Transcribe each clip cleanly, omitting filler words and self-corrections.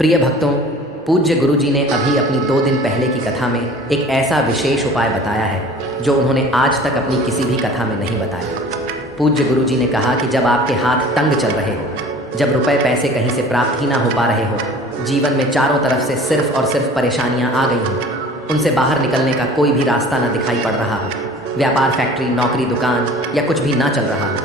प्रिय भक्तों, पूज्य गुरुजी ने अभी अपनी 2 दिन पहले की कथा में एक ऐसा विशेष उपाय बताया है जो उन्होंने आज तक अपनी किसी भी कथा में नहीं बताया। पूज्य गुरुजी ने कहा कि जब आपके हाथ तंग चल रहे हो, जब रुपए पैसे कहीं से प्राप्त ही ना हो पा रहे हो, जीवन में चारों तरफ से सिर्फ और सिर्फ परेशानियां आ गई हों, उनसे बाहर निकलने का कोई भी रास्ता ना दिखाई पड़ रहा हो, व्यापार, फैक्ट्री, नौकरी, दुकान या कुछ भी ना चल रहा हो,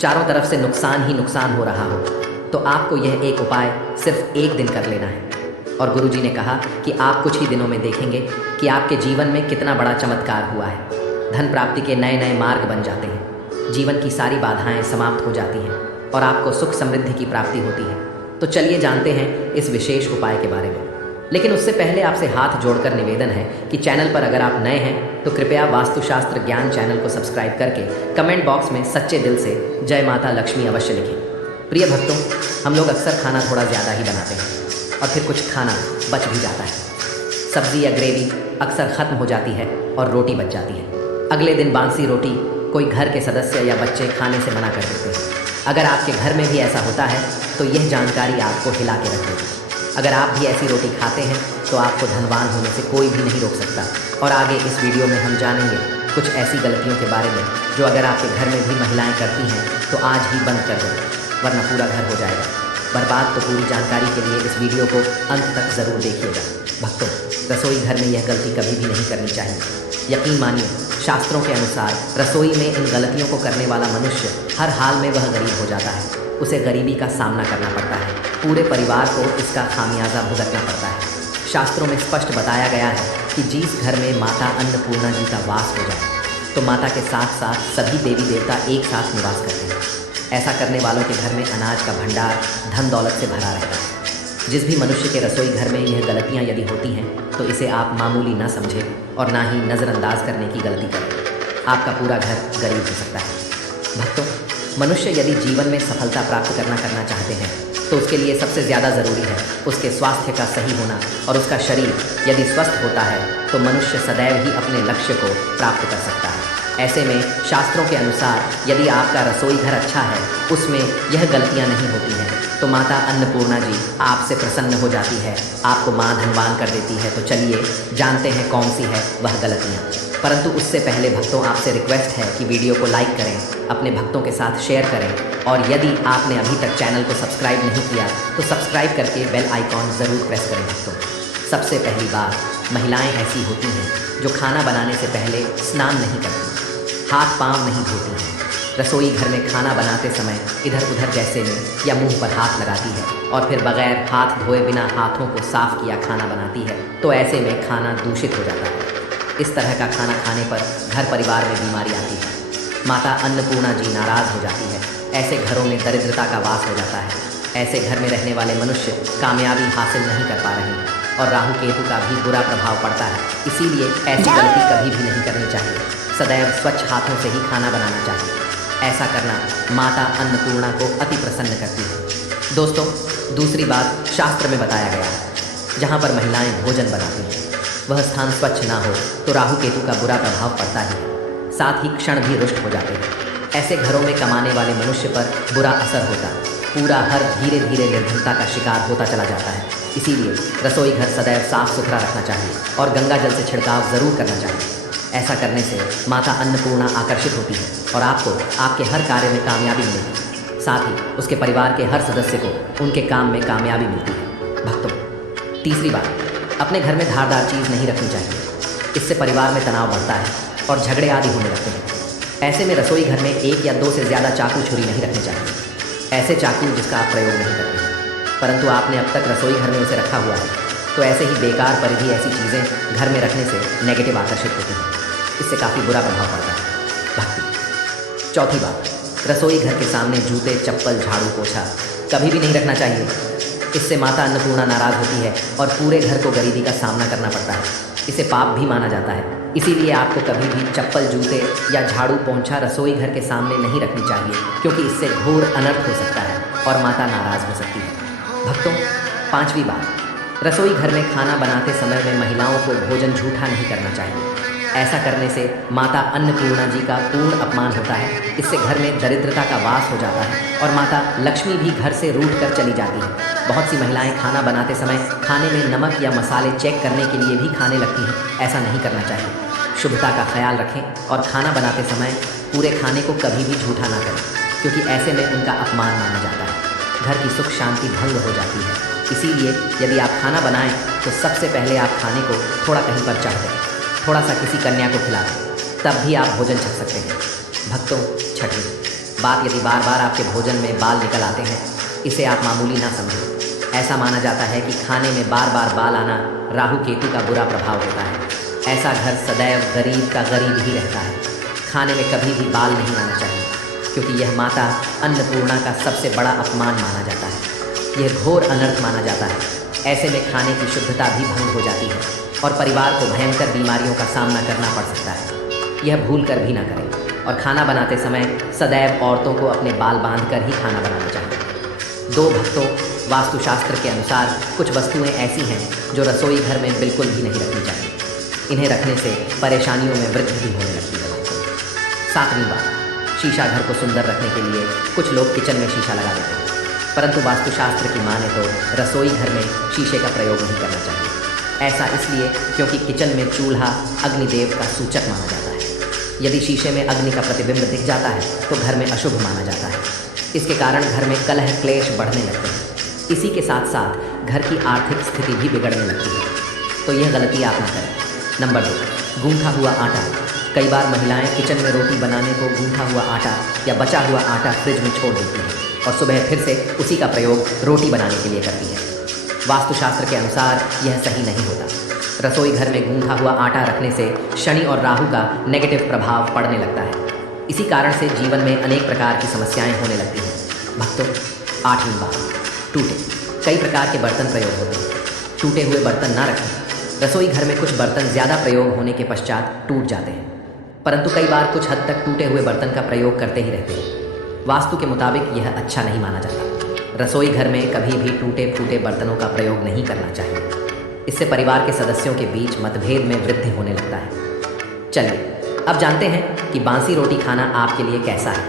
चारों तरफ से नुकसान ही नुकसान हो रहा हो, तो आपको यह एक उपाय सिर्फ 1 दिन कर लेना है। और गुरुजी ने कहा कि आप कुछ ही दिनों में देखेंगे कि आपके जीवन में कितना बड़ा चमत्कार हुआ है। धन प्राप्ति के नए नए मार्ग बन जाते हैं, जीवन की सारी बाधाएं समाप्त हो जाती हैं और आपको सुख समृद्धि की प्राप्ति होती है। तो चलिए जानते हैं इस विशेष उपाय के बारे में। लेकिन उससे पहले आपसे हाथ जोड़कर निवेदन है कि चैनल पर अगर आप नए हैं तो कृपया वास्तुशास्त्र ज्ञान चैनल को सब्सक्राइब करके कमेंट बॉक्स में सच्चे दिल से जय माता लक्ष्मी अवश्य लिखें। प्रिय भक्तों, हम लोग अक्सर खाना थोड़ा ज़्यादा ही बनाते हैं और फिर कुछ खाना बच भी जाता है। सब्ज़ी या ग्रेवी अक्सर ख़त्म हो जाती है और रोटी बच जाती है। अगले दिन बासी रोटी कोई घर के सदस्य या बच्चे खाने से मना कर देते हैं। अगर आपके घर में भी ऐसा होता है तो यह जानकारी आपको हिला के रख देगी। अगर आप भी ऐसी रोटी खाते हैं तो आपको धनवान होने से कोई भी नहीं रोक सकता। और आगे इस वीडियो में हम जानेंगे कुछ ऐसी गलतियों के बारे में जो अगर आपके घर में भी महिलाएं करती हैं तो आज ही बंद कर दें, वरना पूरा घर हो जाएगा बर्बाद। तो पूरी जानकारी के लिए इस वीडियो को अंत तक ज़रूर देखिएगा। भक्तों, रसोई घर में यह गलती कभी भी नहीं करनी चाहिए। यकीन मानिए, शास्त्रों के अनुसार रसोई में इन गलतियों को करने वाला मनुष्य हर हाल में वह गरीब हो जाता है। उसे गरीबी का सामना करना पड़ता है, पूरे परिवार को इसका खामियाजा भुगतना पड़ता है। शास्त्रों में स्पष्ट बताया गया है कि जिस घर में माता अन्नपूर्णा जी का वास हो जाए तो माता के साथ साथ सभी देवी देवता एक साथ निवास करते हैं। ऐसा करने वालों के घर में अनाज का भंडार धन दौलत से भरा रहता है। जिस भी मनुष्य के रसोई घर में यह गलतियां यदि होती हैं तो इसे आप मामूली ना समझें और ना ही नज़रअंदाज करने की गलती करें। आपका पूरा घर गरीब हो सकता है। भक्तों, मनुष्य यदि जीवन में सफलता प्राप्त करना चाहते हैं तो उसके लिए सबसे ज़्यादा ज़रूरी है उसके स्वास्थ्य का सही होना। और उसका शरीर यदि स्वस्थ होता है तो मनुष्य सदैव ही अपने लक्ष्य को प्राप्त कर सकता है। ऐसे में शास्त्रों के अनुसार यदि आपका रसोई घर अच्छा है, उसमें यह गलतियां नहीं होती हैं, तो माता अन्नपूर्णा जी आपसे प्रसन्न हो जाती है, आपको माँ धनवान कर देती है। तो चलिए जानते हैं कौन सी है वह गलतियाँ। परंतु उससे पहले भक्तों, आपसे रिक्वेस्ट है कि वीडियो को लाइक करें, अपने भक्तों के साथ शेयर करें और यदि आपने अभी तक चैनल को सब्सक्राइब नहीं किया तो सब्सक्राइब करके बेल आइकॉन ज़रूर प्रेस करें। भक्तों, सबसे पहली बात, महिलाएँ ऐसी होती हैं जो खाना बनाने से पहले स्नान नहीं करती, हाथ पांव नहीं धोती हैं। रसोई घर में खाना बनाते समय इधर उधर जैसे में या मुंह पर हाथ लगाती है और फिर बगैर हाथ धोए बिना हाथों को साफ किया खाना बनाती है, तो ऐसे में खाना दूषित हो जाता है। इस तरह का खाना खाने पर घर परिवार में बीमारी आती है। माता अन्नपूर्णा जी नाराज़ हो जाती है। ऐसे घरों में दरिद्रता का वास हो जाता है। ऐसे घर में रहने वाले मनुष्य कामयाबी हासिल नहीं कर पा रहे हैं और राहु केतु का भी बुरा प्रभाव पड़ता है। इसीलिए ऐसी गलती कभी भी नहीं करनी चाहिए। सदैव स्वच्छ हाथों से ही खाना बनाना चाहिए। ऐसा करना माता अन्नपूर्णा को अति प्रसन्न करती है। दोस्तों, दूसरी बात शास्त्र में बताया गया है, जहाँ पर महिलाएं भोजन बनाती हैं वह स्थान स्वच्छ ना हो तो राहु केतु का बुरा प्रभाव पड़ता ही है, साथ ही क्षण भी रुष्ट हो जाते हैं। ऐसे घरों में कमाने वाले मनुष्य पर बुरा असर होता है। पूरा घर धीरे धीरे निर्धनता का शिकार होता चला जाता है। इसीलिए रसोई घर सदैव साफ सुथरा रखना चाहिए और गंगा जल से छिड़काव ज़रूर करना चाहिए। ऐसा करने से माता अन्नपूर्णा आकर्षित होती है और आपको आपके हर कार्य में कामयाबी मिलेगी। साथ ही उसके परिवार के हर सदस्य को उनके काम में कामयाबी मिलती है। भक्तों, तीसरी बात, अपने घर में धारदार चीज़ नहीं रखनी चाहिए। इससे परिवार में तनाव बढ़ता है और झगड़े आदि होने लगते हैं। ऐसे में रसोई घर में 1 या 2 से ज़्यादा चाकू छुरी नहीं रखनी चाहिए। ऐसे चाकू जिसका आप प्रयोग नहीं करते हैं परंतु आपने अब तक रसोई घर में उसे रखा हुआ है, तो ऐसे ही बेकार परिधि ऐसी चीज़ें घर में रखने से नेगेटिव आकर्षित होती हैं। इससे काफ़ी बुरा प्रभाव पड़ता है। भक्ति। चौथी बात, रसोई घर के सामने जूते, चप्पल, झाड़ू, पोछा कभी भी नहीं रखना चाहिए। इससे माता अन्नपूर्णा नाराज़ होती है और पूरे घर को गरीबी का सामना करना पड़ता है। इसे पाप भी माना जाता है। इसीलिए आपको कभी भी चप्पल, जूते या झाड़ू, पोंछा रसोई घर के सामने नहीं रखनी चाहिए, क्योंकि इससे घोर अनर्थ हो सकता है और माता नाराज़ हो सकती है। भक्तों, पांचवी बात, रसोई घर में खाना बनाते समय में महिलाओं को भोजन झूठा नहीं करना चाहिए। ऐसा करने से माता अन्नपूर्णा जी का पूर्ण अपमान होता है। इससे घर में दरिद्रता का वास हो जाता है और माता लक्ष्मी भी घर से रूठ कर चली जाती है। बहुत सी महिलाएं खाना बनाते समय खाने में नमक या मसाले चेक करने के लिए भी खाने लगती हैं। ऐसा नहीं करना चाहिए। शुभता का ख्याल रखें और खाना बनाते समय पूरे खाने को कभी भी झूठा ना करें, क्योंकि ऐसे में उनका अपमान माना जाता है। घर की सुख शांति भंग हो जाती है। इसीलिए यदि आप खाना बनाएं तो सबसे पहले आप खाने को थोड़ा कहीं पर चढ़ दें, थोड़ा सा किसी कन्या को खिला दें, तब भी आप भोजन छक सकते हैं। भक्तों, छठवीं बात, यदि बार बार आपके भोजन में बाल निकल आते हैं, इसे आप मामूली ना समझें। ऐसा माना जाता है कि खाने में बार बार बाल आना राहु केतु का बुरा प्रभाव होता है। ऐसा घर सदैव गरीब का गरीब ही रहता है। खाने में कभी भी बाल नहीं आना चाहिए, क्योंकि यह माता अन्नपूर्णा का सबसे बड़ा अपमान माना जाता है। यह घोर अनर्थ माना जाता है। ऐसे में खाने की शुद्धता भी भंग हो जाती है और परिवार को भयंकर बीमारियों का सामना करना पड़ सकता है। यह भूल कर भी ना करें। और खाना बनाते समय सदैव औरतों को अपने बाल बांध कर ही खाना बनाना चाहिए। दो भक्तों, वास्तुशास्त्र के अनुसार कुछ वस्तुएं ऐसी हैं जो रसोई घर में बिल्कुल भी नहीं रखनी चाहिए। इन्हें रखने से परेशानियों में वृद्धि भी होने लगती है। सातवीं बात, शीशा घर को सुंदर रखने के लिए कुछ लोग किचन में शीशा लगा देते हैं, परंतु वास्तुशास्त्र की माने तो रसोई घर में शीशे का प्रयोग नहीं करना चाहिए। ऐसा इसलिए क्योंकि किचन में चूल्हा अग्निदेव का सूचक माना जाता है। यदि शीशे में अग्नि का प्रतिबिंब दिख जाता है तो घर में अशुभ माना जाता है। इसके कारण घर में कलह क्लेश बढ़ने लगते हैं। इसी के साथ साथ घर की आर्थिक स्थिति भी बिगड़ने लगती है। तो यह गलती आप न करें। नंबर 2, गूंथा हुआ आटा। कई बार महिलाएं किचन में रोटी बनाने को गूंथा हुआ आटा या बचा हुआ आटा फ्रिज में छोड़ देती हैं और सुबह फिर से उसी का प्रयोग रोटी बनाने के लिए करती हैं। वास्तुशास्त्र के अनुसार यह सही नहीं होता। रसोई घर में गूंथा हुआ आटा रखने से शनि और राहु का नेगेटिव प्रभाव पड़ने लगता है। इसी कारण से जीवन में अनेक प्रकार की समस्याएं होने लगती हैं। भक्तों, 8वीं बात, टूटे। कई प्रकार के बर्तन प्रयोग होते हैं। टूटे हुए बर्तन ना रखें। रसोई घर में कुछ बर्तन ज़्यादा प्रयोग होने के पश्चात टूट जाते हैं, परंतु कई बार कुछ हद तक टूटे हुए बर्तन का प्रयोग करते ही रहते हैं। वास्तु के मुताबिक यह अच्छा नहीं माना जाता। रसोई घर में कभी भी टूटे फूटे बर्तनों का प्रयोग नहीं करना चाहिए। इससे परिवार के सदस्यों के बीच मतभेद में वृद्धि होने लगता है। चलिए अब जानते हैं कि बासी रोटी खाना आपके लिए कैसा है।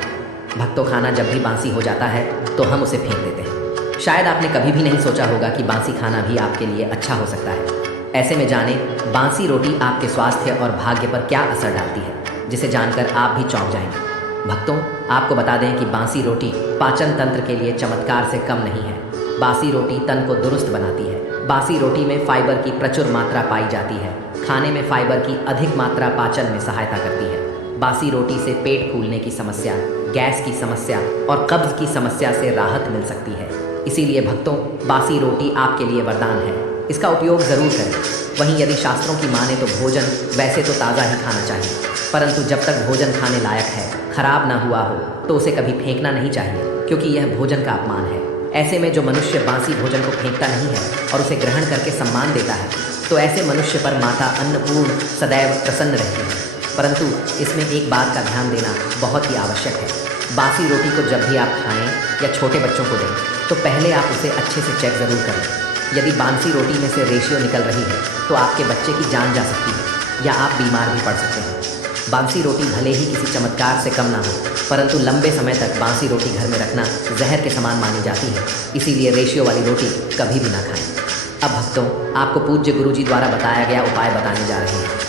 भक्तों, खाना जब भी बासी हो जाता है तो हम उसे फेंक देते हैं। शायद आपने कभी भी नहीं सोचा होगा कि बासी खाना भी आपके लिए अच्छा हो सकता है। ऐसे में जाने बासी रोटी आपके स्वास्थ्य और भाग्य पर क्या असर डालती है, जिसे जानकर आप भी चौंक जाएंगे। भक्तों, आपको बता दें कि बासी रोटी पाचन तंत्र के लिए चमत्कार से कम नहीं है। बासी रोटी तन को दुरुस्त बनाती है। बासी रोटी में फाइबर की प्रचुर मात्रा पाई जाती है। खाने में फाइबर की अधिक मात्रा पाचन में सहायता करती है। बासी रोटी से पेट फूलने की समस्या, गैस की समस्या और कब्ज की समस्या से राहत मिल सकती है। इसीलिए भक्तों, बासी रोटी आपके लिए वरदान है। इसका उपयोग ज़रूर करें। वहीं यदि शास्त्रों की माने तो भोजन वैसे तो ताज़ा ही खाना चाहिए, परंतु जब तक भोजन खाने लायक है, खराब ना हुआ हो, तो उसे कभी फेंकना नहीं चाहिए, क्योंकि यह भोजन का अपमान है। ऐसे में जो मनुष्य बासी भोजन को फेंकता नहीं है और उसे ग्रहण करके सम्मान देता है, तो ऐसे मनुष्य पर माता अन्नपूर्ण सदैव प्रसन्न रहती है। परंतु इसमें एक बात का ध्यान देना बहुत ही आवश्यक है। बासी रोटी को जब भी आप खाएं या छोटे बच्चों को दें, तो पहले आप उसे अच्छे से चेक ज़रूर करें। यदि बासी रोटी में से रेशियो निकल रही है तो आपके बच्चे की जान जा सकती है या आप बीमार भी पड़ सकते हैं। बासी रोटी भले ही किसी चमत्कार से कम ना हो, परंतु लंबे समय तक बासी रोटी घर में रखना जहर के समान मानी जाती है। इसीलिए रेशियो वाली रोटी कभी भी ना खाएं। अब भक्तों, आपको पूज्य गुरुजी द्वारा बताया गया उपाय बताने जा रहे हैं।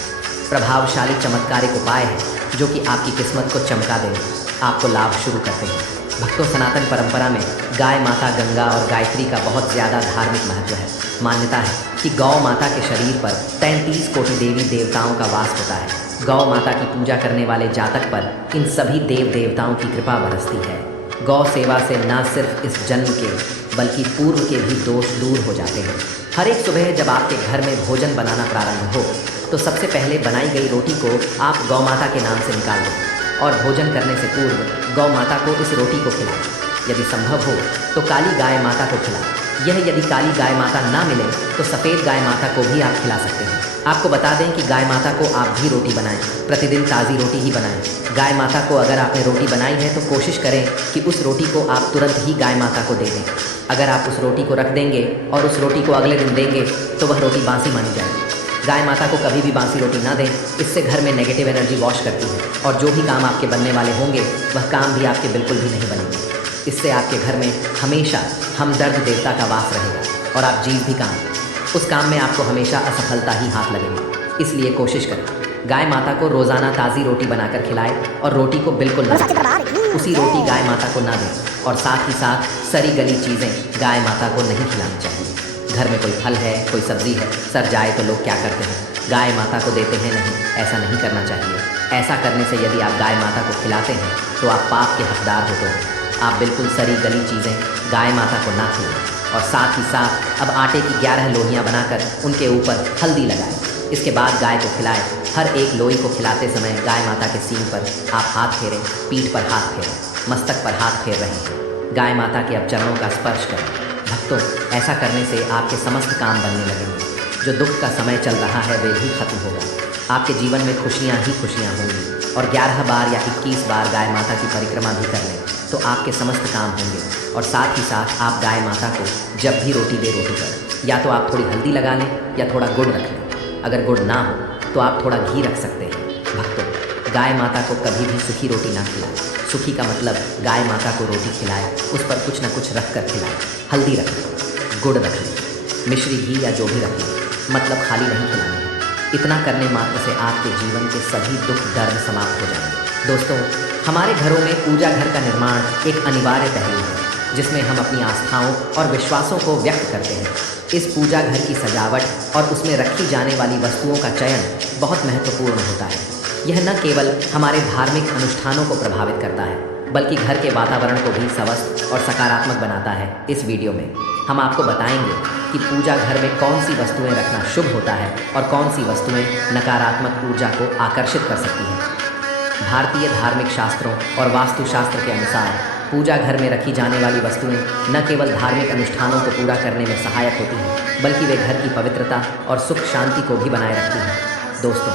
प्रभावशाली चमत्कारिक उपाय है जो कि आपकी किस्मत को चमका देंगे, आपको लाभ शुरू करते हैं। भक्तों, सनातन परंपरा में गाय माता गंगा और गायत्री का बहुत ज़्यादा धार्मिक महत्व है। मान्यता है कि गौ माता के शरीर पर 33 कोटि देवी देवताओं का वास होता है। गौ माता की पूजा करने वाले जातक पर इन सभी देव देवताओं की कृपा बरसती है। गौ सेवा से न सिर्फ इस जन्म के बल्कि पूर्व के भी दोष दूर हो जाते हैं। हर एक सुबह जब आपके घर में भोजन बनाना प्रारंभ हो तो सबसे पहले बनाई गई रोटी को आप गौ माता के नाम से निकाल दें और भोजन करने से पूर्व गौ माता को इस रोटी को खिलाएं। यदि संभव हो तो काली गाय माता को खिलाएं। यह यदि काली गाय माता ना मिले तो सफ़ेद गाय माता को भी आप खिला सकते हैं। आपको बता दें कि गाय माता को आप भी रोटी बनाएं, प्रतिदिन ताज़ी रोटी ही बनाएं। गाय माता को अगर आपने रोटी बनाई है तो कोशिश करें कि उस रोटी को आप तुरंत ही गाय माता को दे दें। अगर आप उस रोटी को रख देंगे और उस रोटी को अगले दिन देंगे तो वह रोटी बासी मानी जाएगी। गाय माता को कभी भी बासी रोटी ना दें, इससे घर में नेगेटिव एनर्जी वॉश करती है और जो भी काम आपके बनने वाले होंगे वह काम भी आपके बिल्कुल भी नहीं बनेंगे। इससे आपके घर में हमेशा हमदर्द देवता का वास रहेगा और आप जीव भी काम उस काम में आपको हमेशा असफलता ही हाथ लगेंगे। इसलिए कोशिश करें गाय माता को रोज़ाना ताज़ी रोटी बनाकर खिलाएं और रोटी को बिल्कुल ना उसी रोटी गाय माता को ना दें और साथ ही साथ सड़ी गली चीज़ें गाय माता को नहीं खिलानी चाहिए। घर में कोई फल है, कोई सब्ज़ी है, सड़ जाए तो लोग क्या करते हैं, गाय माता को देते हैं। नहीं, ऐसा नहीं करना चाहिए। ऐसा करने से यदि आप गाय माता को खिलाते हैं तो आप पाप के हकदार होते हैं। आप बिल्कुल सड़ी गली चीज़ें गाय माता को ना खिलाएं और साथ ही साथ अब आटे की 11 लोइयाँ बनाकर उनके ऊपर हल्दी लगाएं। इसके बाद गाय को खिलाएं। हर एक लोई को खिलाते समय गाय माता के सींग पर आप हाथ फेरें, पीठ पर हाथ फेरें, मस्तक पर हाथ फेर रहे हैं। गाय माता के अब चरणों का स्पर्श करें। भक्तों, ऐसा करने से आपके समस्त काम बनने लगेंगे। जो दुख का समय चल रहा है वे भी खत्म होगा। आपके जीवन में खुशियाँ ही खुशियाँ होंगी और 11 बार या 21 बार गाय माता की परिक्रमा भी कर लें तो आपके समस्त काम होंगे। और साथ ही साथ आप गाय माता को जब भी रोटी दे रोटी पर या तो आप थोड़ी हल्दी लगा लें या थोड़ा गुड़ रख लें। अगर गुड़ ना हो तो आप थोड़ा घी रख सकते हैं। भक्तों, गाय माता को कभी भी सूखी रोटी ना खिलाएं। सूखी का मतलब गाय माता को रोटी खिलाएं, उस पर कुछ ना कुछ रख कर खिलाएं। हल्दी रख लें, गुड़ रख लें, मिश्री घी या जो भी रख लें, मतलब खाली नहीं खिलानी है। इतना करने मात्र से आपके जीवन के सभी दुख दर्द समाप्त हो जाएंगे। दोस्तों, हमारे घरों में पूजा घर का निर्माण एक अनिवार्य पहलू है जिसमें हम अपनी आस्थाओं और विश्वासों को व्यक्त करते हैं। इस पूजा घर की सजावट और उसमें रखी जाने वाली वस्तुओं का चयन बहुत महत्वपूर्ण होता है। यह न केवल हमारे धार्मिक अनुष्ठानों को प्रभावित करता है बल्कि घर के वातावरण को भी स्वस्थ और सकारात्मक बनाता है। इस वीडियो में हम आपको बताएंगे कि पूजा घर में कौन सी वस्तुएं रखना शुभ होता है और कौन सी वस्तुएं नकारात्मक ऊर्जा को आकर्षित कर सकती हैं। भारतीय धार्मिक शास्त्रों और वास्तुशास्त्र के अनुसार पूजा घर में रखी जाने वाली वस्तुएं न केवल धार्मिक अनुष्ठानों को पूरा करने में सहायक होती हैं बल्कि वे घर की पवित्रता और सुख शांति को भी बनाए रखती हैं। दोस्तों,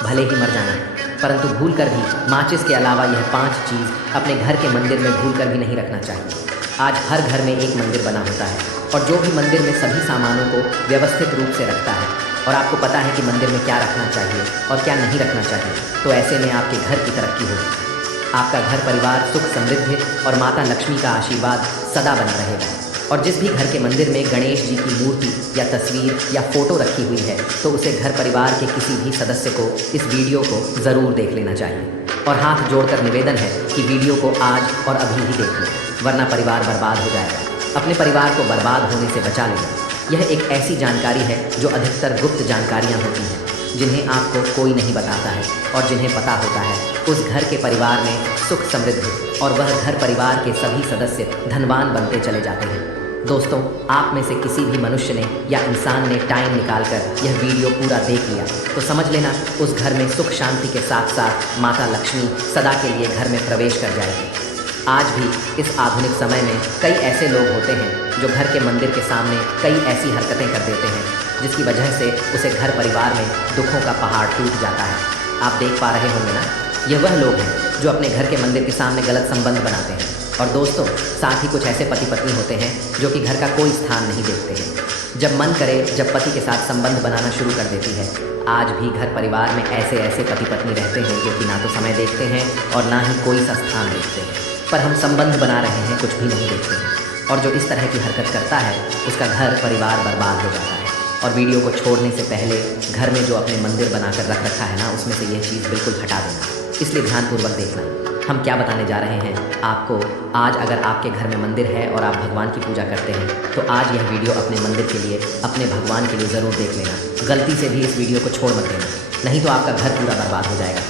भले ही मर जाना परंतु भूलकर भी माचिस के अलावा यह 5 चीज़ अपने घर के मंदिर में भूलकर भी नहीं रखना चाहिए। आज हर घर में एक मंदिर बना होता है और जो भी मंदिर में सभी सामानों को व्यवस्थित रूप से रखता है और आपको पता है कि मंदिर में क्या रखना चाहिए और क्या नहीं रखना चाहिए, तो ऐसे में आपके घर की तरक्की होगी। आपका घर परिवार सुख समृद्धि और माता लक्ष्मी का आशीर्वाद सदा बना रहेगा। और जिस भी घर के मंदिर में गणेश जी की मूर्ति या तस्वीर या फोटो रखी हुई है तो उसे घर परिवार के किसी भी सदस्य को इस वीडियो को ज़रूर देख लेना चाहिए। और हाथ जोड़कर निवेदन है कि वीडियो को आज और अभी ही देख लो, वरना परिवार बर्बाद हो जाएगा। अपने परिवार को बर्बाद होने से बचा लेना। यह एक ऐसी जानकारी है जो अधिकतर गुप्त जानकारियाँ होती हैं जिन्हें आपको कोई नहीं बताता है और जिन्हें पता होता है उस घर के परिवार में सुख समृद्धि और वह घर परिवार के सभी सदस्य धनवान बनते चले जाते हैं। दोस्तों, आप में से किसी भी मनुष्य ने या इंसान ने टाइम निकालकर यह वीडियो पूरा देख लिया तो समझ लेना उस घर में सुख शांति के साथ साथ माता लक्ष्मी सदा के लिए घर में प्रवेश कर जाएगी। आज भी इस आधुनिक समय में कई ऐसे लोग होते हैं जो घर के मंदिर के सामने कई ऐसी हरकतें कर देते हैं जिसकी वजह से उसे घर परिवार में दुखों का पहाड़ टूट जाता है। आप देख पा रहे होंगे ना, ये वह लोग हैं जो अपने घर के मंदिर के सामने गलत संबंध बनाते हैं। और दोस्तों, साथ ही कुछ ऐसे पति पत्नी होते हैं जो कि घर का कोई स्थान नहीं देखते हैं। जब मन करे जब पति के साथ संबंध बनाना शुरू कर देती है। आज भी घर परिवार में ऐसे ऐसे पति पत्नी रहते हैं जो कि ना तो समय देखते हैं और ना ही कोई सा स्थान देखते हैं, पर हम संबंध बना रहे हैं, कुछ भी नहीं देखते हैं। और जो इस तरह की हरकत करता है उसका घर परिवार बर्बाद हो जाता है। और वीडियो को छोड़ने से पहले घर में जो अपने मंदिर बनाकर रख रखा है ना, उसमें से यह चीज़ बिल्कुल हटा देना। इसलिए ध्यानपूर्वक देखना हम क्या बताने जा रहे हैं आपको। आज अगर आपके घर में मंदिर है और आप भगवान की पूजा करते हैं तो आज यह वीडियो अपने मंदिर के लिए, अपने भगवान के लिए ज़रूर देख लेना। गलती से भी इस वीडियो को छोड़ मत देना, नहीं तो आपका घर पूरा बर्बाद हो जाएगा।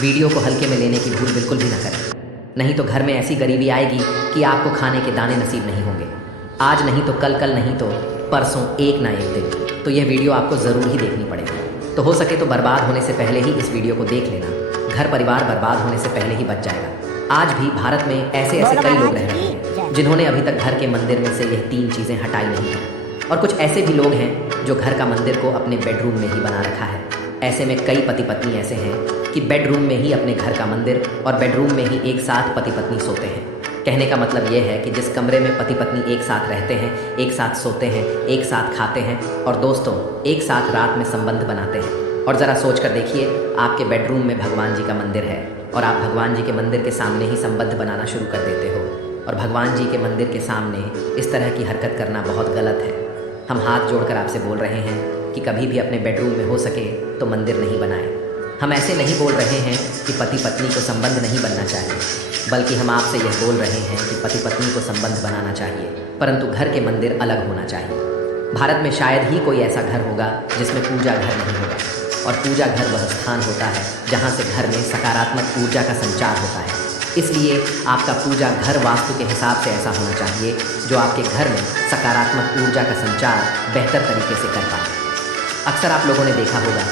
वीडियो को हल्के में लेने की भूल बिल्कुल भी ना करें, नहीं तो घर में ऐसी गरीबी आएगी कि आपको खाने के दाने नसीब नहीं होंगे। आज नहीं तो कल, कल नहीं तो परसों, एक ना एक दिन तो यह वीडियो आपको ज़रूर ही देखनी पड़ेगी। तो हो सके तो बर्बाद होने से पहले ही इस वीडियो को देख लेना, घर परिवार बर्बाद होने से पहले ही बच जाएगा। आज भी भारत में ऐसे ऐसे कई लोग रह रहे हैं जिन्होंने अभी तक घर के मंदिर में से यह 3 चीज़ें हटाई नहीं हैं। और कुछ ऐसे भी लोग हैं जो घर का मंदिर को अपने बेडरूम में ही बना रखा है। ऐसे में कई पति पत्नी ऐसे हैं कि बेडरूम में ही अपने घर का मंदिर और बेडरूम में ही एक साथ पति पत्नी सोते हैं। कहने का मतलब ये है कि जिस कमरे में पति पत्नी एक साथ रहते हैं, एक साथ सोते हैं, एक साथ खाते हैं और दोस्तों एक साथ रात में संबंध बनाते हैं। और ज़रा सोच कर देखिए, आपके बेडरूम में भगवान जी का मंदिर है और आप भगवान जी के मंदिर के सामने ही संबंध बनाना शुरू कर देते हो। और भगवान जी के मंदिर के सामने इस तरह की हरकत करना बहुत गलत है। हम हाथ जोड़कर आपसे बोल रहे हैं कि कभी भी अपने बेडरूम में हो सके तो मंदिर नहीं बनाएं। हम ऐसे नहीं बोल रहे हैं कि पति पत्नी को संबंध नहीं बनना चाहिए, बल्कि हम आपसे यह बोल रहे हैं कि पति पत्नी को संबंध बनाना चाहिए, परंतु घर के मंदिर अलग होना चाहिए। भारत में शायद ही कोई ऐसा घर होगा जिसमें पूजा घर नहीं होगा, और पूजा घर वह स्थान होता है जहाँ से घर में सकारात्मक ऊर्जा का संचार होता है। इसलिए आपका पूजा घर वास्तु के हिसाब से ऐसा होना चाहिए जो आपके घर में सकारात्मक ऊर्जा का संचार बेहतर तरीके से कर पाए। अक्सर आप लोगों ने देखा होगा,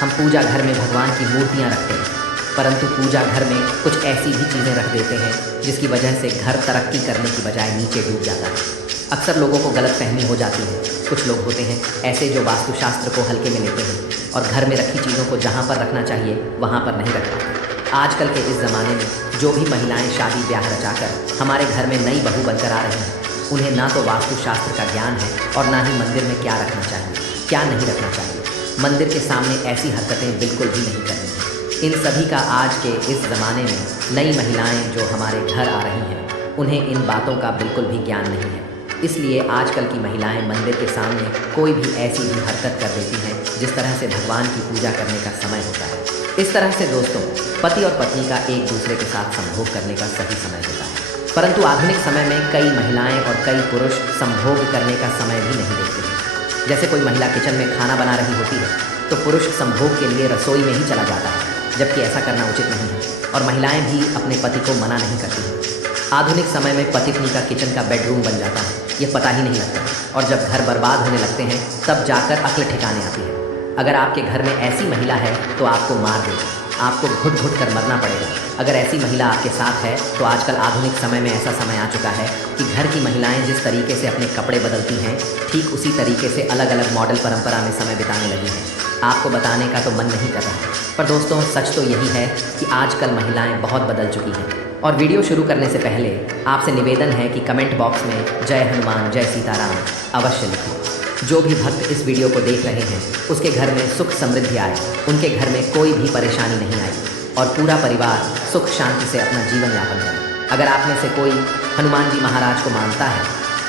हम पूजा घर में भगवान की मूर्तियाँ रखते हैं, परंतु पूजा घर में कुछ ऐसी भी चीज़ें रख देते हैं जिसकी वजह से घर तरक्की करने की बजाय नीचे डूब जाता है। अक्सर लोगों को गलतफहमी हो जाती है। कुछ लोग होते हैं ऐसे जो वास्तुशास्त्र को हल्के में लेते हैं और घर में रखी चीज़ों को जहाँ पर रखना चाहिए वहाँ पर नहीं रख पाते। आजकल के इस ज़माने में जो भी महिलाएं शादी ब्याह रचाकर हमारे घर में नई बहू बनकर आ रही हैं, उन्हें ना तो वास्तुशास्त्र का ज्ञान है और ना ही मंदिर में क्या रखना चाहिए, क्या नहीं रखना चाहिए। मंदिर के सामने ऐसी हरकतें बिल्कुल भी नहीं करनी है। इन सभी का आज के इस ज़माने में नई महिलाएं जो हमारे घर आ रही हैं, उन्हें इन बातों का बिल्कुल भी ज्ञान नहीं है। इसलिए आजकल की महिलाएं मंदिर के सामने कोई भी ऐसी ही हरकत कर देती हैं जिस तरह से भगवान की पूजा करने का समय होता है। इस तरह से दोस्तों, पति और पत्नी का एक दूसरे के साथ संभोग करने का सही समय होता है, परंतु आधुनिक समय में कई महिलाएं और कई पुरुष संभोग करने का समय भी नहीं देखते हैं। जैसे कोई महिला किचन में खाना बना रही होती है तो पुरुष संभोग के लिए रसोई में ही चला जाता है, जबकि ऐसा करना उचित नहीं है, और महिलाएं भी अपने पति को मना नहीं करती हैं। आधुनिक समय में पति पत्नी का किचन का बेडरूम बन जाता है, ये पता ही नहीं लगता, और जब घर बर्बाद होने लगते हैं तब जाकर अक्ल ठिकाने आती है। अगर आपके घर में ऐसी महिला है तो आपको मार देगा, आपको घुट घुट कर मरना पड़ेगा। अगर ऐसी महिला आपके साथ है तो आजकल आधुनिक समय में ऐसा समय आ चुका है कि घर की महिलाएं जिस तरीके से अपने कपड़े बदलती हैं, ठीक उसी तरीके से अलग अलग मॉडल परंपरा में समय बिताने लगी हैं। आपको बताने का तो मन नहीं कर रहा, पर दोस्तों सच तो यही है कि आजकल महिलाएं बहुत बदल चुकी हैं। और वीडियो शुरू करने से पहले आपसे निवेदन है कि कमेंट बॉक्स में जय हनुमान जय सीताराम अवश्य लिखें। जो भी भक्त इस वीडियो को देख रहे हैं उसके घर में सुख समृद्धि आए, उनके घर में कोई भी परेशानी नहीं आई और पूरा परिवार सुख शांति से अपना जीवन यापन करे। अगर आप में से कोई हनुमान जी महाराज को मानता है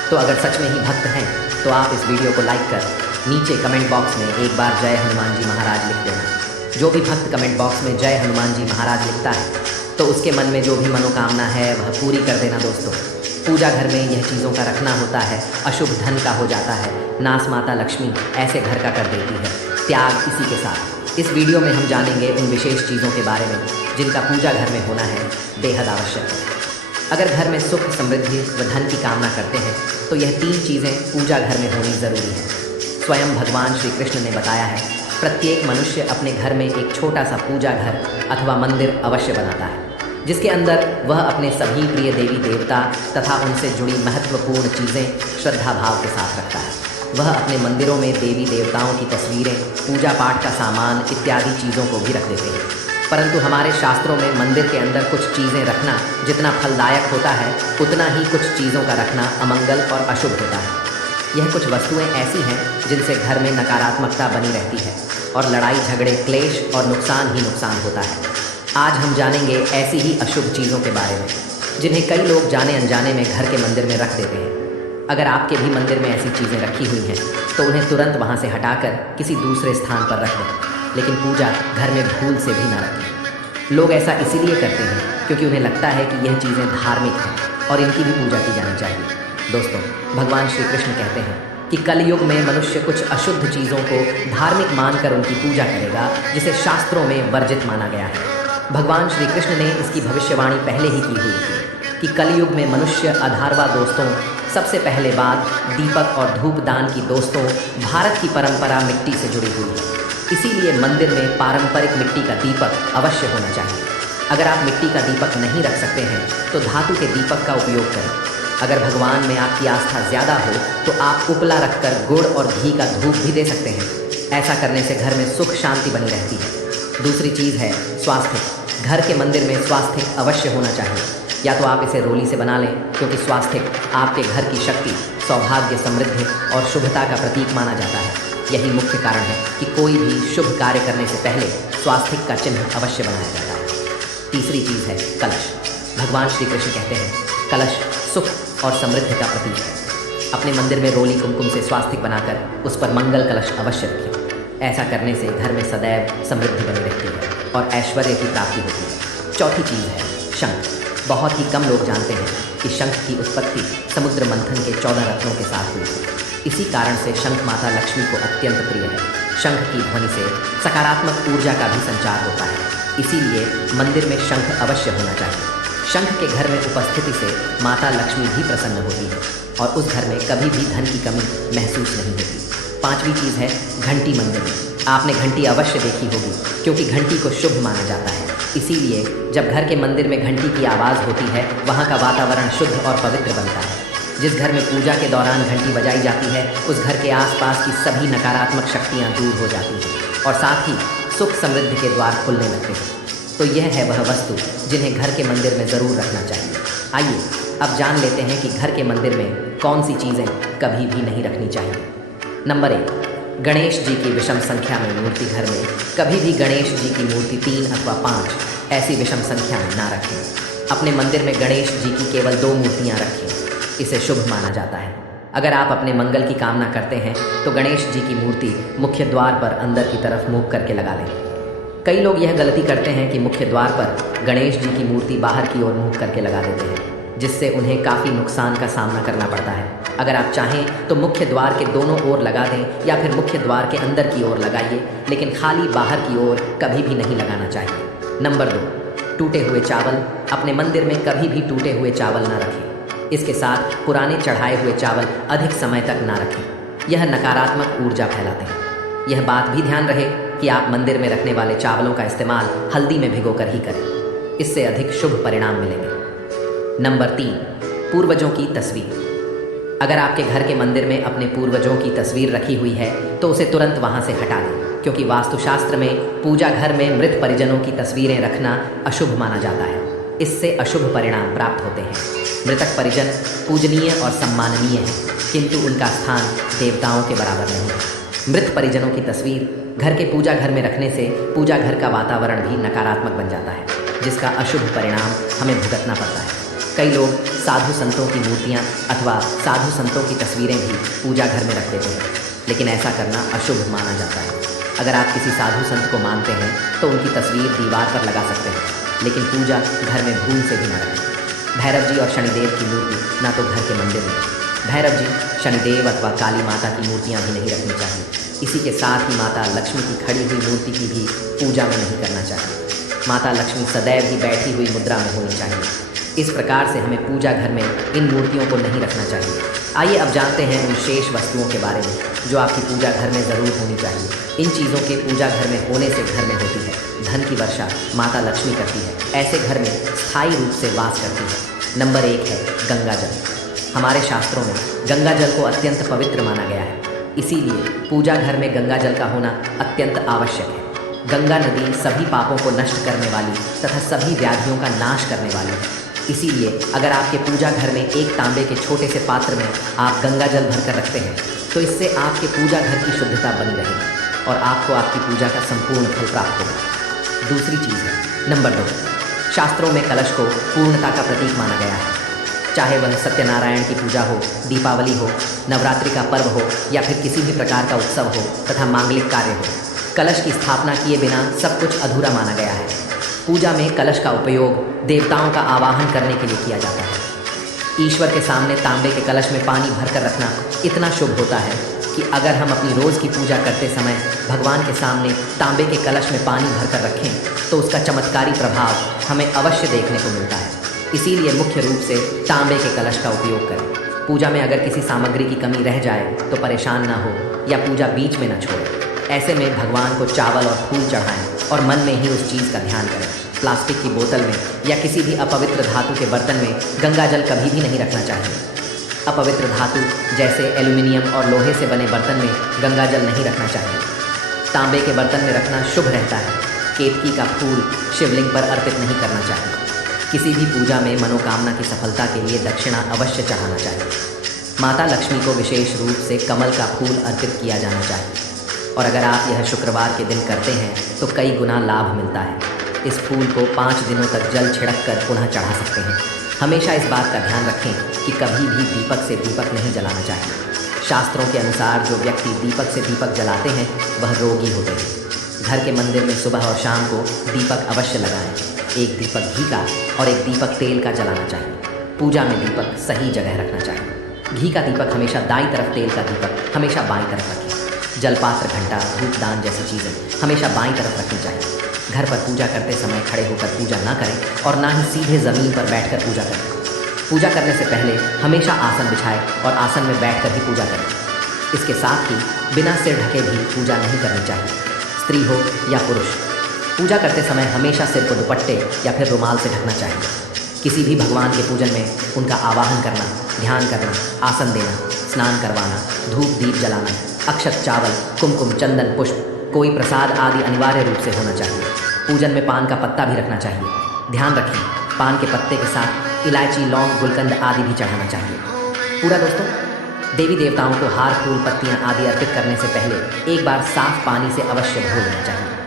तो अगर सच में ही भक्त हैं तो आप इस वीडियो को लाइक कर नीचे कमेंट बॉक्स में एक बार जय हनुमान जी महाराज लिख देना। जो भी भक्त कमेंट बॉक्स में जय हनुमान जी महाराज लिखता है तो उसके मन में जो भी मनोकामना है वह पूरी कर देना। दोस्तों, पूजा घर में यह चीज़ों का रखना होता है, अशुभ धन का हो जाता है, नास माता लक्ष्मी ऐसे घर का कर देती है, त्याग इसी के साथ। इस वीडियो में हम जानेंगे उन विशेष चीज़ों के बारे में जिनका पूजा घर में होना है बेहद आवश्यक है। अगर घर में सुख समृद्धि व धन की कामना करते हैं तो यह 3 चीज़ें पूजा घर में होनी ज़रूरी है। स्वयं भगवान श्री कृष्ण ने बताया है, प्रत्येक मनुष्य अपने घर में एक छोटा सा पूजा घर अथवा मंदिर अवश्य बनाता है, जिसके अंदर वह अपने सभी प्रिय देवी देवता तथा उनसे जुड़ी महत्वपूर्ण चीज़ें श्रद्धा भाव के साथ रखता है। वह अपने मंदिरों में देवी देवताओं की तस्वीरें, पूजा पाठ का सामान इत्यादि चीज़ों को भी रख देते हैं। परंतु हमारे शास्त्रों में मंदिर के अंदर कुछ चीज़ें रखना जितना फलदायक होता है, उतना ही कुछ चीज़ों का रखना अमंगल और अशुभ होता है। यह कुछ वस्तुएं ऐसी हैं जिनसे घर में नकारात्मकता बनी रहती है और लड़ाई झगड़े, क्लेश और नुकसान ही नुकसान होता है। आज हम जानेंगे ऐसी ही अशुभ चीज़ों के बारे में जिन्हें कई लोग जाने अनजाने में घर के मंदिर में रख देते हैं। अगर आपके भी मंदिर में ऐसी चीज़ें रखी हुई हैं तो उन्हें तुरंत वहाँ से हटाकर किसी दूसरे स्थान पर रख दें, लेकिन पूजा घर में भूल से भी ना रखें। लोग ऐसा इसीलिए करते हैं क्योंकि उन्हें लगता है कि यह चीज़ें धार्मिक हैं और इनकी भी पूजा की जानी चाहिए। दोस्तों, भगवान श्री कृष्ण कहते हैं कि कलयुग में मनुष्य कुछ अशुद्ध चीज़ों को धार्मिक मानकर उनकी पूजा करेगा, जिसे शास्त्रों में वर्जित माना गया है। भगवान श्री कृष्ण ने इसकी भविष्यवाणी पहले ही की हुई थी कि कलयुग में मनुष्य अधारवा दोस्तों, सबसे पहले बात दीपक और धूप दान की दोस्तों, भारत की परंपरा मिट्टी से जुड़ी हुई है। इसीलिए मंदिर में पारंपरिक मिट्टी का दीपक अवश्य होना चाहिए। अगर आप मिट्टी का दीपक नहीं रख सकते हैं तो धातु के दीपक का उपयोग करें। अगर भगवान में आपकी आस्था ज़्यादा हो तो आप उपला रखकर गुड़ और घी का धूप भी दे सकते हैं। ऐसा करने से घर में सुख शांति बनी रहती है। दूसरी चीज़ है स्वास्थ्य। घर के मंदिर में स्वास्थ्य अवश्य होना चाहिए। या तो आप इसे रोली से बना लें, क्योंकि स्वास्तिक आपके घर की शक्ति, सौभाग्य, समृद्धि और शुभता का प्रतीक माना जाता है। यही मुख्य कारण है कि कोई भी शुभ कार्य करने से पहले स्वास्तिक का चिन्ह अवश्य बनाया जाता है। तीसरी चीज़ है कलश। भगवान श्री कृष्ण कहते हैं कलश सुख और समृद्धि का प्रतीक है। अपने मंदिर में रोली कुमकुम से स्वास्तिक बनाकर उस पर मंगल कलश अवश्य रखें। ऐसा करने से घर में सदैव समृद्धि बनी रहती है और ऐश्वर्य की प्राप्ति होती है। चौथी चीज़ है शंख। बहुत ही कम लोग जानते हैं कि शंख की उत्पत्ति समुद्र मंथन के 14 रत्नों के साथ हुई थी। इसी कारण से शंख माता लक्ष्मी को अत्यंत प्रिय है। शंख की ध्वनि से सकारात्मक ऊर्जा का भी संचार होता है, इसीलिए मंदिर में शंख अवश्य होना चाहिए। शंख के घर में उपस्थिति से माता लक्ष्मी भी प्रसन्न होती है और उस घर में कभी भी धन की कमी महसूस नहीं होती। पांचवी चीज़ है घंटी। मंदिर में आपने घंटी अवश्य देखी होगी, क्योंकि घंटी को शुभ माना जाता है। इसीलिए जब घर के मंदिर में घंटी की आवाज़ होती है, वहाँ का वातावरण शुद्ध और पवित्र बनता है। जिस घर में पूजा के दौरान घंटी बजाई जाती है, उस घर के आसपास की सभी नकारात्मक शक्तियाँ दूर हो जाती हैं और साथ ही सुख समृद्धि के द्वार खुलने लगते हैं। तो यह है वह वस्तु जिन्हें घर के मंदिर में ज़रूर रखना चाहिए। आइए अब जान लेते हैं कि घर के मंदिर में कौन सी चीज़ें कभी भी नहीं रखनी चाहिए। नंबर 1, गणेश जी की विषम संख्या में मूर्ति। घर में कभी भी गणेश जी की मूर्ति 3 अथवा 5 ऐसी विषम संख्या में ना रखें। अपने मंदिर में गणेश जी की केवल 2 मूर्तियाँ रखें, इसे शुभ माना जाता है। अगर आप अपने मंगल की कामना करते हैं तो गणेश जी की मूर्ति मुख्य द्वार पर अंदर की तरफ मुख करके लगा लें। कई लोग यह गलती करते हैं कि मुख्य द्वार पर गणेश जी की मूर्ति बाहर की ओर मुख करके लगा देते हैं, जिससे उन्हें काफ़ी नुकसान का सामना करना पड़ता है। अगर आप चाहें तो मुख्य द्वार के दोनों ओर लगा दें या फिर मुख्य द्वार के अंदर की ओर लगाइए, लेकिन खाली बाहर की ओर कभी भी नहीं लगाना चाहिए। नंबर 2, टूटे हुए चावल। अपने मंदिर में कभी भी टूटे हुए चावल ना रखें। इसके साथ पुराने चढ़ाए हुए चावल अधिक समय तक ना रखें, यह नकारात्मक ऊर्जा फैलाते हैं। यह बात भी ध्यान रहे कि आप मंदिर में रखने वाले चावलों का इस्तेमाल हल्दी में भिगोकर ही करें, इससे अधिक शुभ परिणाम मिलेंगे। नंबर 3, पूर्वजों की तस्वीर। अगर आपके घर के मंदिर में अपने पूर्वजों की तस्वीर रखी हुई है तो उसे तुरंत वहाँ से हटा दें, क्योंकि वास्तुशास्त्र में पूजा घर में मृत परिजनों की तस्वीरें रखना अशुभ माना जाता है। इससे अशुभ परिणाम प्राप्त होते हैं। मृतक परिजन पूजनीय और सम्माननीय है, किंतु उनका स्थान देवताओं के बराबर नहीं है। मृत परिजनों की तस्वीर घर के पूजा घर में रखने से पूजा घर का वातावरण भी नकारात्मक बन जाता है, जिसका अशुभ परिणाम हमें भुगतना पड़ता है। कई लोग साधु संतों की मूर्तियाँ अथवा साधु संतों की तस्वीरें भी पूजा घर में रख देते हैं, लेकिन ऐसा करना अशुभ माना जाता है। अगर आप किसी साधु संत को मानते हैं तो उनकी तस्वीर दीवार पर लगा सकते हैं, लेकिन पूजा घर में भूल से भी न रखें। भैरव जी और शनिदेव की मूर्ति ना तो घर के मंदिर में। भैरव जी, शनिदेव अथवा काली माता की मूर्तियाँ भी नहीं रखनी चाहिए। इसी के साथ ही माता लक्ष्मी की खड़ी हुई मूर्ति की भी पूजा में नहीं करना चाहिए। माता लक्ष्मी सदैव ही बैठी हुई मुद्रा में होनी चाहिए। इस प्रकार से हमें पूजा घर में इन मूर्तियों को नहीं रखना चाहिए। आइए अब जानते हैं उन शेष वस्तुओं के बारे में जो आपकी पूजा घर में ज़रूर होनी चाहिए। इन चीज़ों के पूजा घर में होने से घर में होती है धन की वर्षा माता लक्ष्मी करती है। ऐसे घर में स्थायी रूप से वास करती है। नंबर 1 है गंगा जल। हमारे शास्त्रों में गंगा जल को अत्यंत पवित्र माना गया है, इसीलिए पूजा घर में गंगा जल का होना अत्यंत आवश्यक है। गंगा नदी सभी पापों को नष्ट करने वाली तथा सभी व्याधियों का नाश करने वाली है। इसीलिए अगर आपके पूजा घर में एक तांबे के छोटे से पात्र में आप गंगा जल भरकर रखते हैं तो इससे आपके पूजा घर की शुद्धता बनी रहेगी और आपको आपकी पूजा का संपूर्ण फल प्राप्त होगा। दूसरी चीज़ है नंबर 2, शास्त्रों में कलश को पूर्णता का प्रतीक माना गया है। चाहे वह सत्यनारायण की पूजा हो, दीपावली हो, नवरात्रि का पर्व हो या फिर किसी भी प्रकार का उत्सव हो तथा मांगलिक कार्य हो, कलश की स्थापना किए बिना सब कुछ अधूरा माना गया है। पूजा में कलश का उपयोग देवताओं का आवाहन करने के लिए किया जाता है। ईश्वर के सामने तांबे के कलश में पानी भरकर रखना इतना शुभ होता है कि अगर हम अपनी रोज़ की पूजा करते समय भगवान के सामने तांबे के कलश में पानी भरकर रखें तो उसका चमत्कारी प्रभाव हमें अवश्य देखने को मिलता है। इसीलिए मुख्य रूप से तांबे के कलश का उपयोग करें। पूजा में अगर किसी सामग्री की कमी रह जाए तो परेशान ना हो या पूजा बीच में न छोड़ें। ऐसे में भगवान को चावल और फूल चढ़ाएं और मन में ही उस चीज़ का ध्यान करें। प्लास्टिक की बोतल में या किसी भी अपवित्र धातु के बर्तन में गंगा जल कभी भी नहीं रखना चाहिए। अपवित्र धातु जैसे एल्यूमिनियम और लोहे से बने बर्तन में गंगा जल नहीं रखना चाहिए। तांबे के बर्तन में रखना शुभ रहता है। केतकी का फूल शिवलिंग पर अर्पित नहीं करना चाहिए। किसी भी पूजा में मनोकामना की सफलता के लिए दक्षिणा अवश्य चढ़ाना चाहिए। माता लक्ष्मी को विशेष रूप से कमल का फूल अर्पित किया जाना चाहिए और अगर आप यह शुक्रवार के दिन करते हैं तो कई गुना लाभ मिलता है। इस फूल को 5 दिनों तक जल छिड़क कर पुनः चढ़ा सकते हैं। हमेशा इस बात का ध्यान रखें कि कभी भी दीपक से दीपक नहीं जलाना चाहिए। शास्त्रों के अनुसार जो व्यक्ति दीपक से दीपक जलाते हैं वह रोगी होते हैं। घर के मंदिर में सुबह और शाम को दीपक अवश्य लगाएं। एक दीपक घी का और एक दीपक तेल का जलाना चाहिए। पूजा में दीपक सही जगह रखना चाहिए। घी का दीपक हमेशा दाईं तरफ, तेल का दीपक हमेशा बाईं तरफ रखें। जलपात्र, घंटा, धूपदान जैसी चीज़ें हमेशा बाईं तरफ रखनी चाहिए। घर पर पूजा करते समय खड़े होकर पूजा ना करें और ना ही सीधे ज़मीन पर बैठकर पूजा करें। पूजा करने से पहले हमेशा आसन बिछाएं और आसन में बैठकर ही पूजा करें। इसके साथ ही बिना सिर ढके भी पूजा नहीं करनी चाहिए, स्त्री हो या पुरुष। पूजा करते समय हमेशा सिर को दुपट्टे या फिर रुमाल से ढकना चाहिए। किसी भी भगवान के पूजन में उनका आवाहन करना, ध्यान करना, आसन देना, स्नान करवाना, धूप दीप जलाना, अक्षत, चावल, कुमकुम, चंदन, पुष्प, कोई प्रसाद आदि अनिवार्य रूप से होना चाहिए। पूजन में पान का पत्ता भी रखना चाहिए। ध्यान रखें, पान के पत्ते के साथ इलायची, लौंग, गुलकंद आदि भी चढ़ाना चाहिए। पूरा दोस्तों, देवी देवताओं को हार, फूल, पत्तियां आदि अर्पित करने से पहले एक बार साफ पानी से अवश्य धो लेना चाहिए।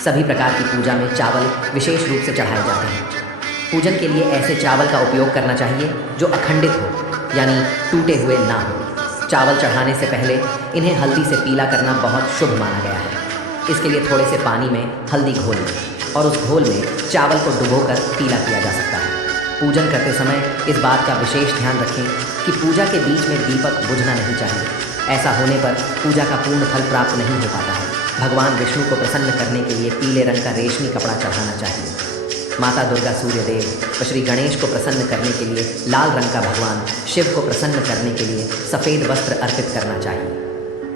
सभी प्रकार की पूजा में चावल विशेष रूप से चढ़ाए जाते हैं। पूजन के लिए ऐसे चावल का उपयोग करना चाहिए जो अखंडित हो, यानी टूटे हुए ना हो। चावल चढ़ाने से पहले इन्हें हल्दी से पीला करना बहुत शुभ माना गया है। इसके लिए थोड़े से पानी में हल्दी घोल लें और उस घोल में चावल को डुबोकर पीला किया जा सकता है। पूजन करते समय इस बात का विशेष ध्यान रखें कि पूजा के बीच में दीपक बुझना नहीं चाहिए। ऐसा होने पर पूजा का पूर्ण फल प्राप्त नहीं हो पाता है। भगवान विष्णु को प्रसन्न करने के लिए पीले रंग का रेशमी कपड़ा चढ़ाना चाहिए। माता दुर्गा, सूर्य देव और श्री गणेश को प्रसन्न करने के लिए लाल रंग का, भगवान शिव को प्रसन्न करने के लिए सफ़ेद वस्त्र अर्पित करना चाहिए।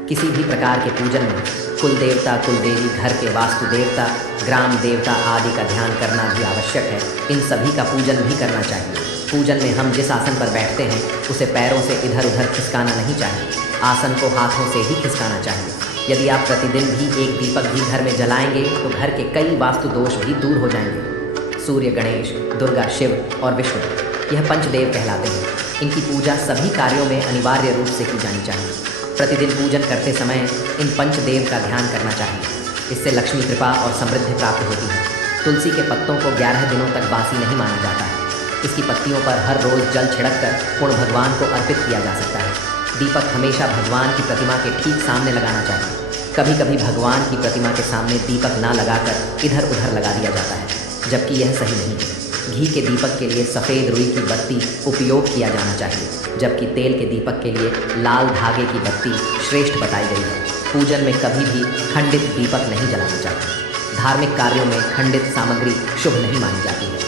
किसी भी प्रकार के पूजन में कुल देवता, कुल देवी, घर के वास्तु देवता, ग्राम देवता आदि का ध्यान करना भी आवश्यक है। इन सभी का पूजन भी करना चाहिए। पूजन में हम जिस आसन पर बैठते हैं उसे पैरों से इधर उधर खिसकाना नहीं चाहिए। आसन को हाथों से ही खिसकाना चाहिए। यदि आप प्रतिदिन भी एक दीपक भी घर में जलाएंगे तो घर के कई वास्तु दोष भी दूर हो जाएंगे। सूर्य, गणेश, दुर्गा, शिव और विष्णु यह पंचदेव कहलाते हैं। इनकी पूजा सभी कार्यों में अनिवार्य रूप से की जानी चाहिए। प्रतिदिन पूजन करते समय इन पंचदेव का ध्यान करना चाहिए। इससे लक्ष्मी कृपा और समृद्धि प्राप्त होती है। तुलसी के पत्तों को 11 दिनों तक बासी नहीं माना जाता है। इसकी पत्तियों पर हर रोज़ जल छिड़क कर पूर्ण भगवान को अर्पित किया जा सकता है। दीपक हमेशा भगवान की प्रतिमा के ठीक सामने लगाना चाहिए। कभी कभी भगवान की प्रतिमा के सामने दीपक ना लगाकर इधर उधर लगा दिया जाता है, जबकि यह सही नहीं है। घी के दीपक के लिए सफ़ेद रुई की बत्ती उपयोग किया जाना चाहिए, जबकि तेल के दीपक के लिए लाल धागे की बत्ती श्रेष्ठ बताई गई है। पूजन में कभी भी खंडित दीपक नहीं जलाना चाहिए। धार्मिक कार्यों में खंडित सामग्री शुभ नहीं मानी जाती है।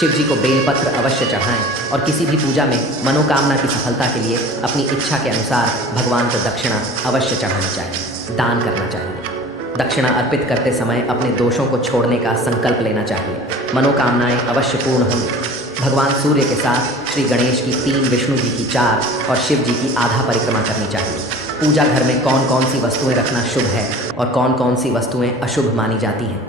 शिव जी को बेलपत्र अवश्य चढ़ाएं और किसी भी पूजा में मनोकामना की सफलता के लिए अपनी इच्छा के अनुसार भगवान को दक्षिणा अवश्य चढ़ानी चाहिए, दान करना चाहिए। दक्षिणा अर्पित करते समय अपने दोषों को छोड़ने का संकल्प लेना चाहिए। मनोकामनाएं अवश्य पूर्ण होंगी। भगवान सूर्य के साथ श्री गणेश की 3, विष्णु जी की 4 और शिव जी की आधा परिक्रमा करनी चाहिए। पूजा घर में कौन कौन सी वस्तुएं रखना शुभ है और कौन कौन सी वस्तुएं अशुभ मानी जाती हैं,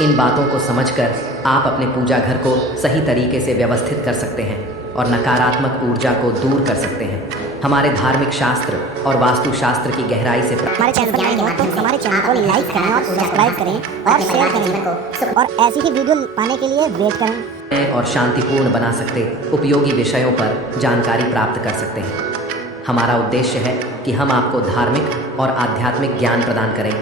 इन बातों को समझकर आप अपने पूजा घर को सही तरीके से व्यवस्थित कर सकते हैं और नकारात्मक ऊर्जा को दूर कर सकते हैं। हमारे धार्मिक शास्त्र और वास्तु शास्त्र की गहराई से हमारे चैनल को लाइक करें और सब्सक्राइब करें और शेयर करें और ऐसी ही वीडियो पाने के लिए वेट करें और शांतिपूर्ण बना सकते उपयोगी विषयों पर जानकारी प्राप्त कर सकते हैं। हमारा उद्देश्य है कि हम आपको धार्मिक और आध्यात्मिक ज्ञान प्रदान करें